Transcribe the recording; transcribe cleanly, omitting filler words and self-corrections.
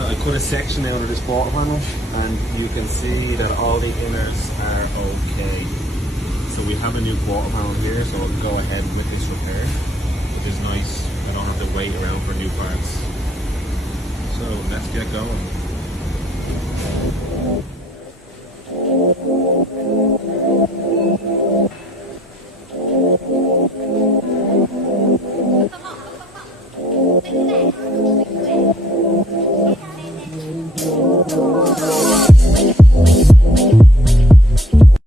I cut a section out of this quarter panel, and you can see that all the inners are okay. So we have a new quarter panel here, so I'll go ahead with this repair, which is nice. I don't have to wait around for new parts. So let's get going.